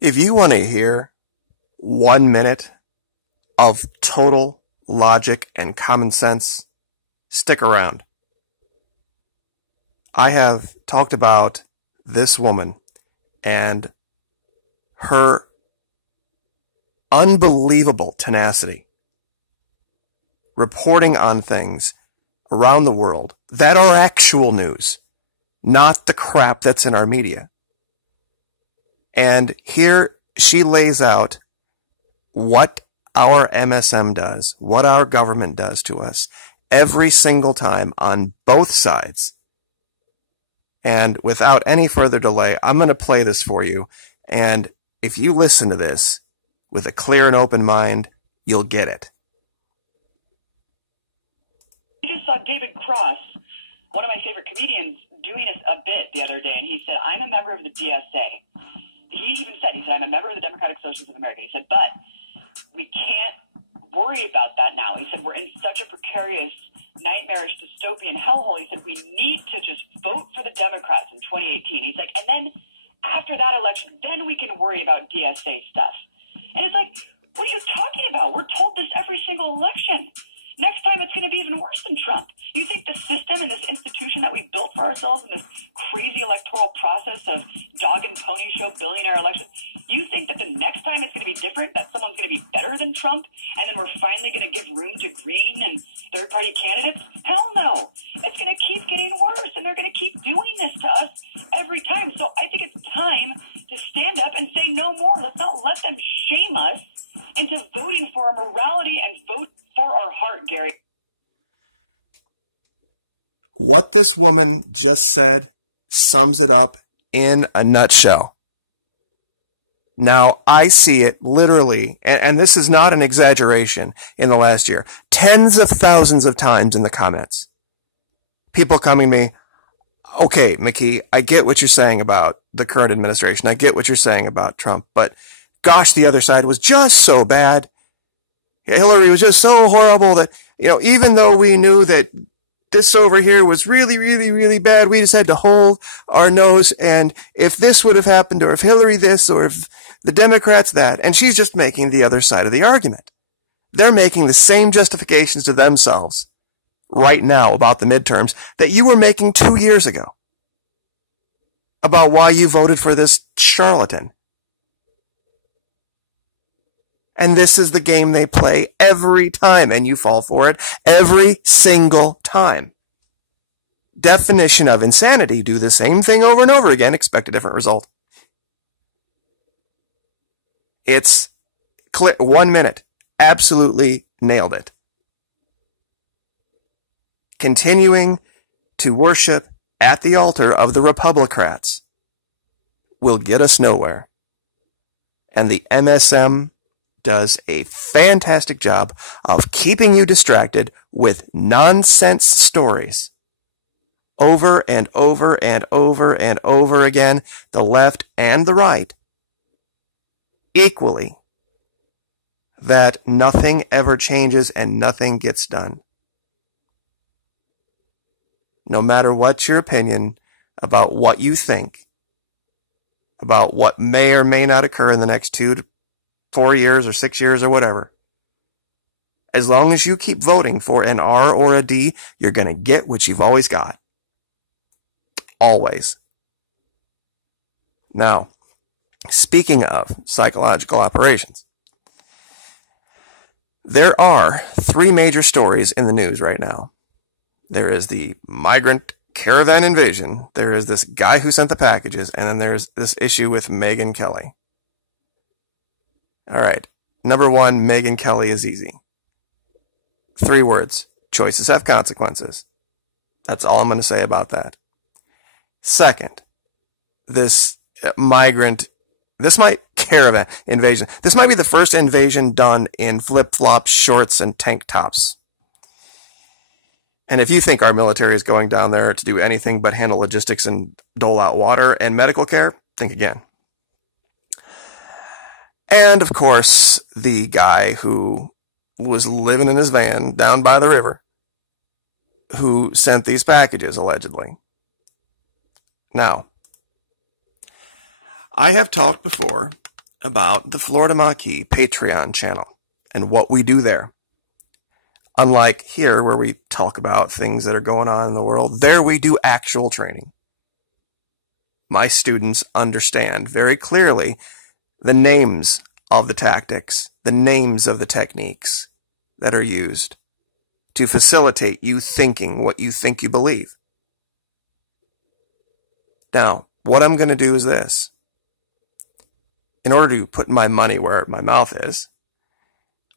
If you want to hear 1 minute of total logic and common sense, stick around. I have talked about this woman and her unbelievable tenacity, reporting on things around the world that are actual news, not the crap that's in our media. And here she lays out what our MSM does, what our government does to us every single time on both sides. And without any further delay, I'm going to play this for you. And if you listen to this with a clear and open mind, you'll get it. I just saw David Cross, one of my favorite comedians, doing a bit the other day, and he said, I'm a member of the DSA. He even said, I'm a member of the Democratic Socialists of America. He said, but we can't worry about that now. He said, we're in such a precarious, nightmarish, dystopian hellhole. He said, we need to just vote for the Democrats in 2018. He's like, and then after that election, then we can worry about DSA stuff. And it's like, what are you talking about? We're told this every single election. Next time it's going to be even worse than Trump. You think the system and this institution that we built for ourselves in this crazy electoral process of dog and pony show billionaire elections, you think that the next time it's going to be different, that someone's going to be better than Trump, and then we're finally going to give room to green and third-party candidates? Hell no. It's going to keep getting worse, and they're going to keep doing this to us every time. So I think it's time to stand up and say no more. Let's not let them shame us into voting for our morality and vote for our heart, Gary. What this woman just said sums it up in a nutshell. Now, I see it literally, and this is not an exaggeration, in the last year, tens of thousands of times in the comments. People coming to me, okay, McKee, I get what you're saying about the current administration. I get what you're saying about Trump, but gosh, the other side was just so bad. Hillary was just so horrible that, even though we knew that this over here was really, really, really bad, we just had to hold our nose. And if this would have happened, or if Hillary this, or if the Democrats that, and she's just making the other side of the argument. They're making the same justifications to themselves right now about the midterms that you were making 2 years ago about why you voted for this charlatan. And this is the game they play every time, and you fall for it every single time. Definition of insanity: do the same thing over and over again, expect a different result. It's 1 minute. Absolutely nailed it. Continuing to worship at the altar of the Republicrats will get us nowhere. And the MSM does a fantastic job of keeping you distracted with nonsense stories over and over and over and over again, the left and the right, equally, that nothing ever changes and nothing gets done. No matter what your opinion about what you think about what may or may not occur in the next 2 to 4 years or 6 years or whatever. As long as you keep voting for an R or a D, you're going to get what you've always got. Always. Now, speaking of psychological operations, there are 3 major stories in the news right now. There is the migrant caravan invasion, there is this guy who sent the packages, and then there's this issue with Megyn Kelly. All right. Number 1, Megyn Kelly is easy. 3 words. Choices have consequences. That's all I'm going to say about that. Second, this caravan invasion. This might be the first invasion done in flip-flops, shorts, and tank tops. And if you think our military is going down there to do anything but handle logistics and dole out water and medical care, think again. And, of course, the guy who was living in his van down by the river who sent these packages, allegedly. Now, I have talked before about the Florida Maquis Patreon channel and what we do there. Unlike here, where we talk about things that are going on in the world, there we do actual training. My students understand very clearly the names of the tactics, the names of the techniques that are used to facilitate you thinking what you think you believe. Now, what I'm going to do is this. In order to put my money where my mouth is,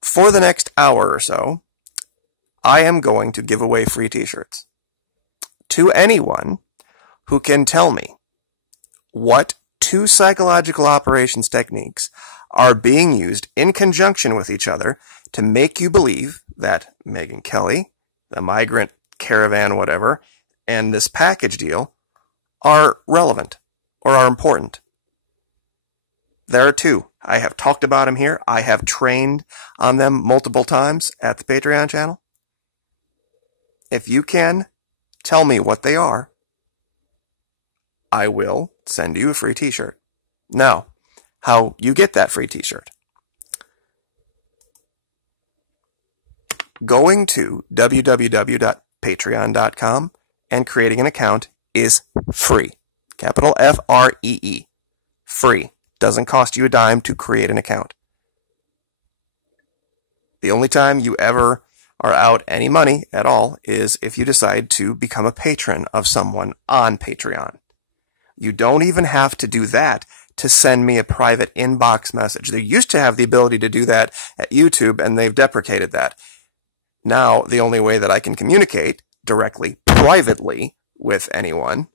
for the next hour or so, I am going to give away free t-shirts to anyone who can tell me what 2 psychological operations techniques are being used in conjunction with each other to make you believe that Megyn Kelly, the migrant caravan whatever, and this package deal are relevant or are important. There are 2. I have talked about them here. I have trained on them multiple times at the Patreon channel. If you can tell me what they are, I will send you a free t-shirt. Now, how you get that free t-shirt. Going to www.patreon.com and creating an account is free. Capital F-R-E-E. Free. Doesn't cost you a dime to create an account. The only time you ever are out any money at all is if you decide to become a patron of someone on Patreon. You don't even have to do that to send me a private inbox message. They used to have the ability to do that at YouTube, and they've deprecated that. Now, the only way that I can communicate directly, privately, with anyone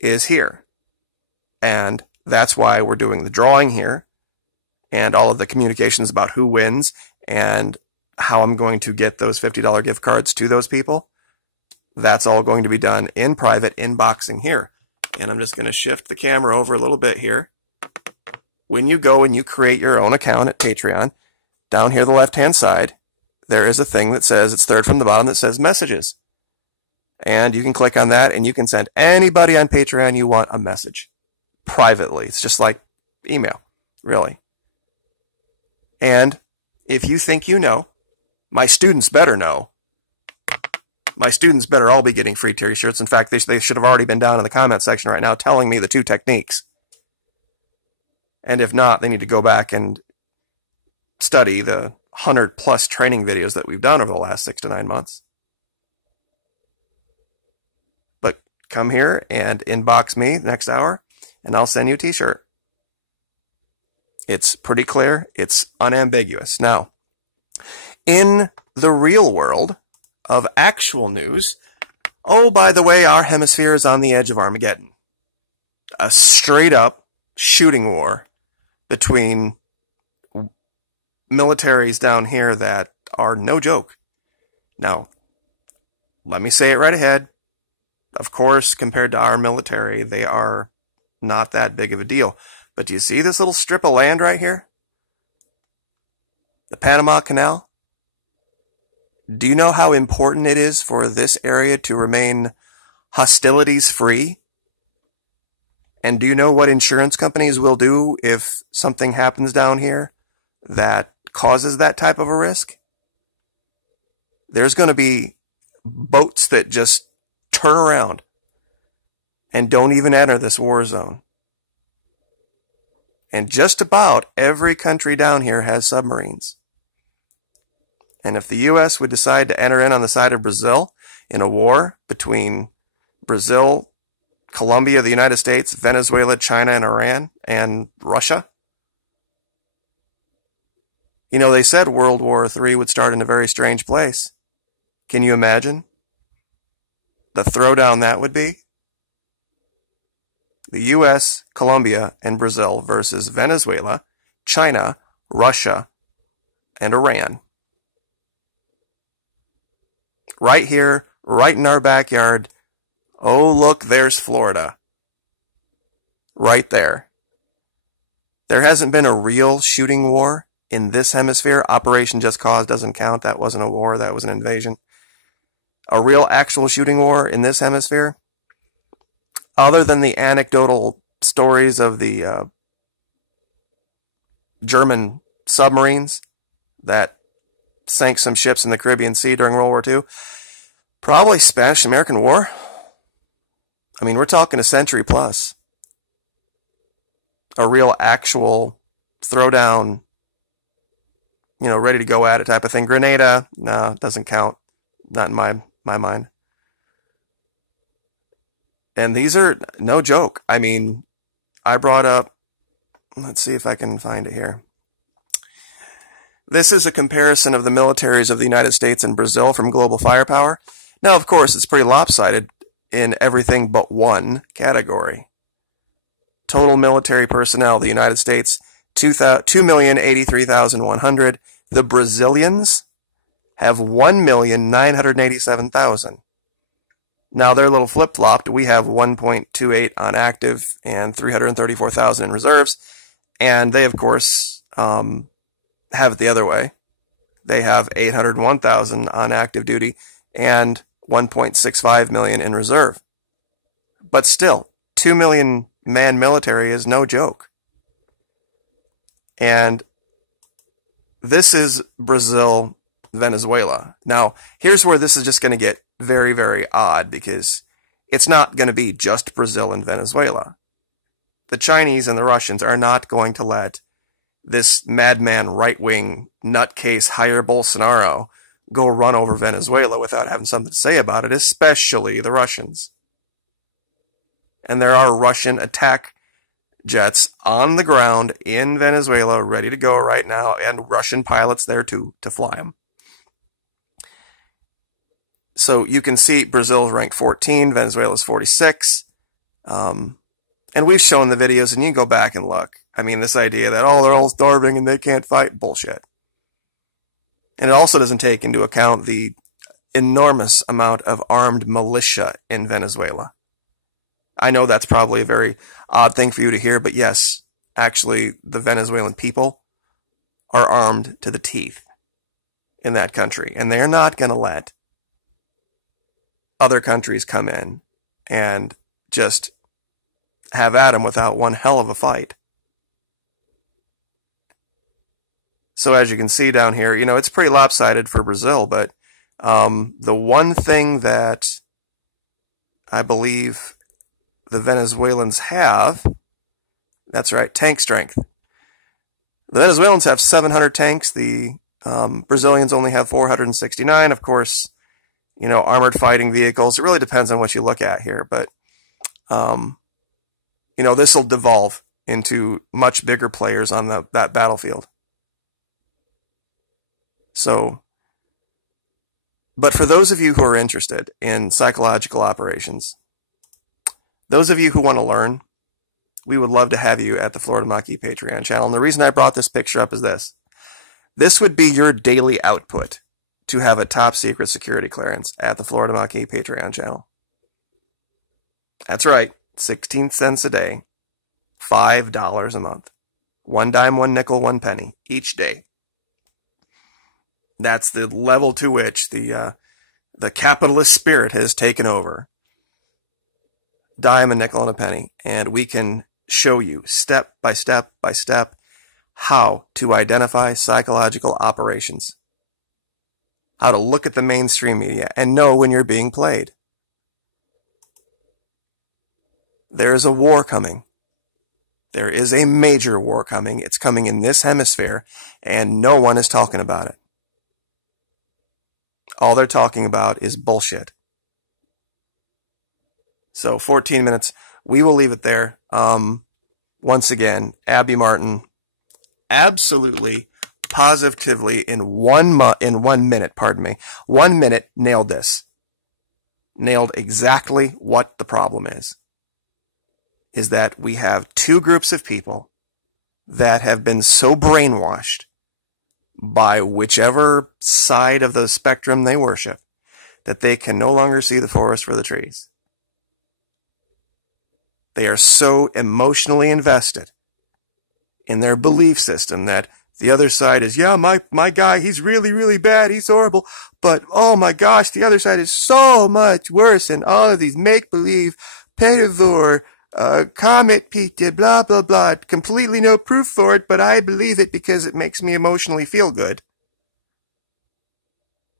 is here. And that's why we're doing the drawing here, and all of the communications about who wins, and how I'm going to get those $50 gift cards to those people. That's all going to be done in private inboxing here. And I'm just going to shift the camera over a little bit here. When you go and you create your own account at Patreon, down here the left-hand side, there is a thing that says, it's third from the bottom, that says messages. And you can click on that and you can send anybody on Patreon you want a message privately. It's just like email, really. And if you think you know, my students better know. My students better all be getting free t-shirts. In fact, they should have already been down in the comment section right now telling me the 2 techniques. And if not, they need to go back and study the 100+ training videos that we've done over the last 6 to 9 months. But come here and inbox me next hour, and I'll send you a t-shirt. It's pretty clear. It's unambiguous. Now, in the real world of actual news, oh, by the way, our hemisphere is on the edge of Armageddon. A straight-up shooting war between militaries down here that are no joke. Now, let me say it right ahead. Of course, compared to our military, they are not that big of a deal. But do you see this little strip of land right here? The Panama Canal? Do you know how important it is for this area to remain hostilities-free? And do you know what insurance companies will do if something happens down here that causes that type of a risk? There's going to be boats that just turn around and don't even enter this war zone. And just about every country down here has submarines. And if the U.S. would decide to enter in on the side of Brazil in a war between Brazil, Colombia, the United States, Venezuela, China, and Iran, and Russia, you know, they said World War III would start in a very strange place. Can you imagine the throwdown that would be? The U.S., Colombia, and Brazil versus Venezuela, China, Russia, and Iran. Right here, right in our backyard. Oh, look, there's Florida. Right there. There hasn't been a real shooting war in this hemisphere. Operation Just Cause doesn't count. That wasn't a war. That was an invasion. A real actual shooting war in this hemisphere, other than the anecdotal stories of the German submarines that sank some ships in the Caribbean Sea during World War II. Probably Spanish-American War. I mean, we're talking a century plus. A real actual throwdown, ready to go at it type of thing. Grenada, no, doesn't count. Not in my mind. And these are no joke. I mean, I brought up, let's see if I can find it here. This is a comparison of the militaries of the United States and Brazil from Global Firepower. Now, of course, it's pretty lopsided in everything but one category. Total military personnel, the United States, 2,083,100. The Brazilians have 1,987,000. Now, they're a little flip-flopped. We have 1.28 on active and 334,000 in reserves. And they, of course, have it the other way. They have 801,000 on active duty and 1.65 million in reserve. But still, 2 million man military is no joke. And this is Brazil, Venezuela. Now, here's where this is just going to get very, very odd, because it's not going to be just Brazil and Venezuela. The Chinese and the Russians are not going to let this madman right-wing nutcase Jair Bolsonaro go run over Venezuela without having something to say about it, especially the Russians. And there are Russian attack jets on the ground in Venezuela ready to go right now, and Russian pilots there to fly them. So you can see Brazil's ranked 14, Venezuela's 46. And we've shown the videos, and you can go back and look. I mean, this idea that, they're all starving and they can't fight, bullshit. And it also doesn't take into account the enormous amount of armed militia in Venezuela. I know that's probably a very odd thing for you to hear, but yes, actually, the Venezuelan people are armed to the teeth in that country. And they're not going to let other countries come in and just have at them without one hell of a fight. So as you can see down here, it's pretty lopsided for Brazil, but the one thing that I believe the Venezuelans have, that's right, tank strength. The Venezuelans have 700 tanks. The Brazilians only have 469. Of course, armored fighting vehicles. It really depends on what you look at here, but this will devolve into much bigger players on that battlefield. So, but for those of you who are interested in psychological operations, those of you who want to learn, we would love to have you at the Florida Maquis Patreon channel. And the reason I brought this picture up is this. This would be your daily output to have a top secret security clearance at the Florida Maquis Patreon channel. That's right, 16 cents a day, $5 a month. 1 dime, 1 nickel, 1 penny each day. That's the level to which the capitalist spirit has taken over. Dime, a nickel, and a penny. And we can show you step by step by step how to identify psychological operations. How to look at the mainstream media and know when you're being played. There is a war coming. There is a major war coming. It's coming in this hemisphere, and no one is talking about it. All they're talking about is bullshit. So 14 minutes. We will leave it there. Once again, Abby Martin, absolutely, positively, in 1 minute, 1 minute, nailed this. Nailed exactly what the problem is. Is that we have two groups of people that have been so brainwashed by whichever side of the spectrum they worship that they can no longer see the forest for the trees. They are so emotionally invested in their belief system that the other side is, yeah, my guy, he's really, really bad, he's horrible, but oh my gosh, the other side is so much worse, and all of these make-believe, pedivore, Comet Pete, blah, blah, blah. Completely no proof for it, but I believe it because it makes me emotionally feel good.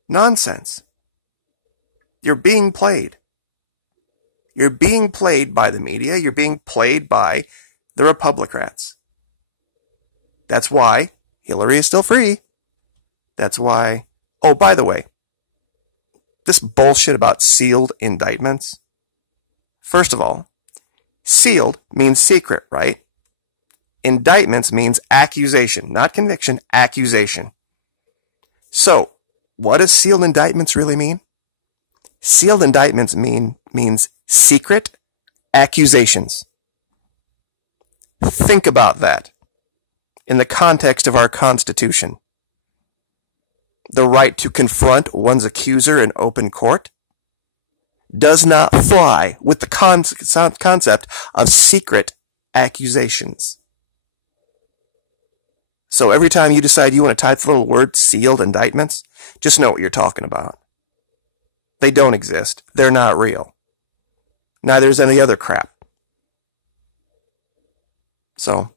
Nonsense. You're being played. You're being played by the media. You're being played by the Republicrats. That's why Hillary is still free. That's why... Oh, by the way, this bullshit about sealed indictments. First of all, sealed means secret, right? Indictments means accusation, not conviction, accusation. So, what does sealed indictments really mean? Sealed indictments means secret accusations. Think about that in the context of our Constitution. The right to confront one's accuser in open court does not fly with the concept of secret accusations. So every time you decide you want to type the little word sealed indictments, just know what you're talking about. They don't exist. They're not real. Neither is any other crap. So,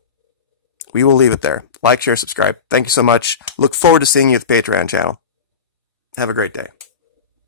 we will leave it there. Like, share, subscribe. Thank you so much. Look forward to seeing you at the Patreon channel. Have a great day.